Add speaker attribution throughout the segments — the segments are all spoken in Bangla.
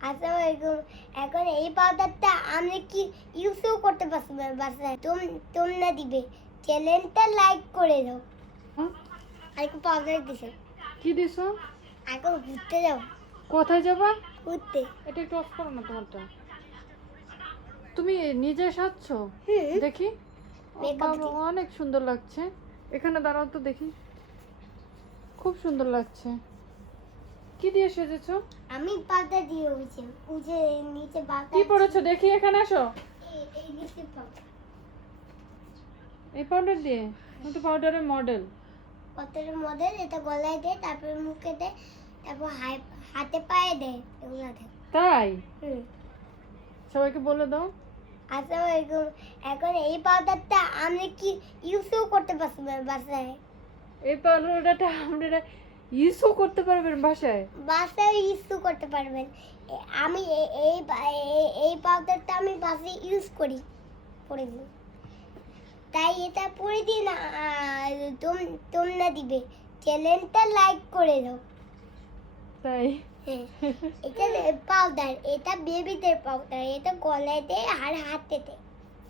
Speaker 1: আসসালামু আলাইকুম। এখন এই পাউডারটা আমরা কি ইউজও করতে পারছি না বাসায়। তোমরা দিবে চ্যানেলটা লাইক করে দাও। আরেকটু পাউডার দিছে।
Speaker 2: কি দিছো?
Speaker 1: এখন ঘুরতে যাও।
Speaker 2: কোথায় যাবা?
Speaker 1: ঘুরতে।
Speaker 2: এটা একটু অফ করো না তোমারটা। তুমি নিজে সাজছো?
Speaker 1: হুম।
Speaker 2: দেখি। ও
Speaker 1: Makeup
Speaker 2: বাবা,
Speaker 1: দিই।
Speaker 2: অনেক সুন্দর লাগছে। এখানে দাঁড়াও তো দেখি। খুব সুন্দর লাগছে। কি দিয়ে সেজেছো?
Speaker 1: আমি পাউডার দিয়ে হয়েছে উঠে নিচে বাতা
Speaker 2: কি পরেছো দেখি, এখানে আসো।
Speaker 1: এই নিচে পাউডার
Speaker 2: এই পাউডার দিয়ে? আমি তো পাউডারের মডেল।
Speaker 1: কতটা মডেল এটা গলায় দেয়, তারপরে মুখে দেয়, তারপর হাতে পায়ে দেয়, এগুলো দেয়।
Speaker 2: তাই?
Speaker 1: হুম।
Speaker 2: সবাইকে বলে দাও।
Speaker 1: আসসালামু আলাইকুম। এখন এই পাউডারটা আমরা কি ইউজও করতে পারছি না বাসায়।
Speaker 2: এই পাউডারটা আপনারা ইউজও করতে পারবেন বাসায়?
Speaker 1: বাসায় ইউজ করতে পারবেন। আমি এই পাউডারটা আমি বাসায় ইউজ করি প্রতিদিন। তাই এটা প্রতিদিন তোমরা দিবে চ্যানেলটা লাইক করে দাও।
Speaker 2: তাই?
Speaker 1: হ্যাঁ, এটা পাউডার, এটা বেবিদের পাউডার, এটা গলায় দেয় আর হাতে দেয়।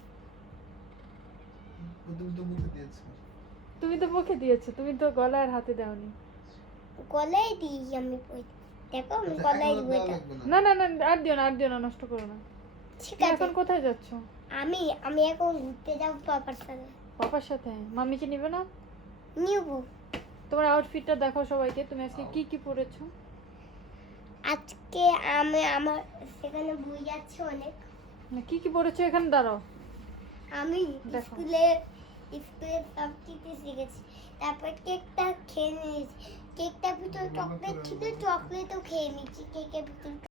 Speaker 2: তুমি তো মুখে দিয়েছো, তুমি তো গলায় আর হাতে দাওনি।
Speaker 1: গলায় দিই আমি দেখো, আমি গলায় দিব এটা।
Speaker 2: না না না, আর দিও না, আর দিও না, নষ্ট করো না।
Speaker 1: ঠিক
Speaker 2: তুমি
Speaker 1: আছে।
Speaker 2: এখন কোথায় যাচ্ছো?
Speaker 1: আমি এখন ঘুরতে যাব পাপার সাথে।
Speaker 2: পাপার সাথে? মাম্মিকে নিবে না?
Speaker 1: নিব।
Speaker 2: তোমার আউটফিটটা দেখো সবাইকে, তুমি আজকে কি কি পরেছো।
Speaker 1: আজকে আমার সেখানে বই যাচ্ছে অনেক।
Speaker 2: না, কি কি পরেছো এখানে দাঁড়াও।
Speaker 1: আমি
Speaker 2: দেখো।
Speaker 1: স্কুলে সব কিছু শিখেছি। তারপর কেকটা খেয়ে নিয়েছি। কেকটার ভিতরে চকলেট ছিল, চকলেটও খেয়ে নিয়েছি। কেকের ভিতরে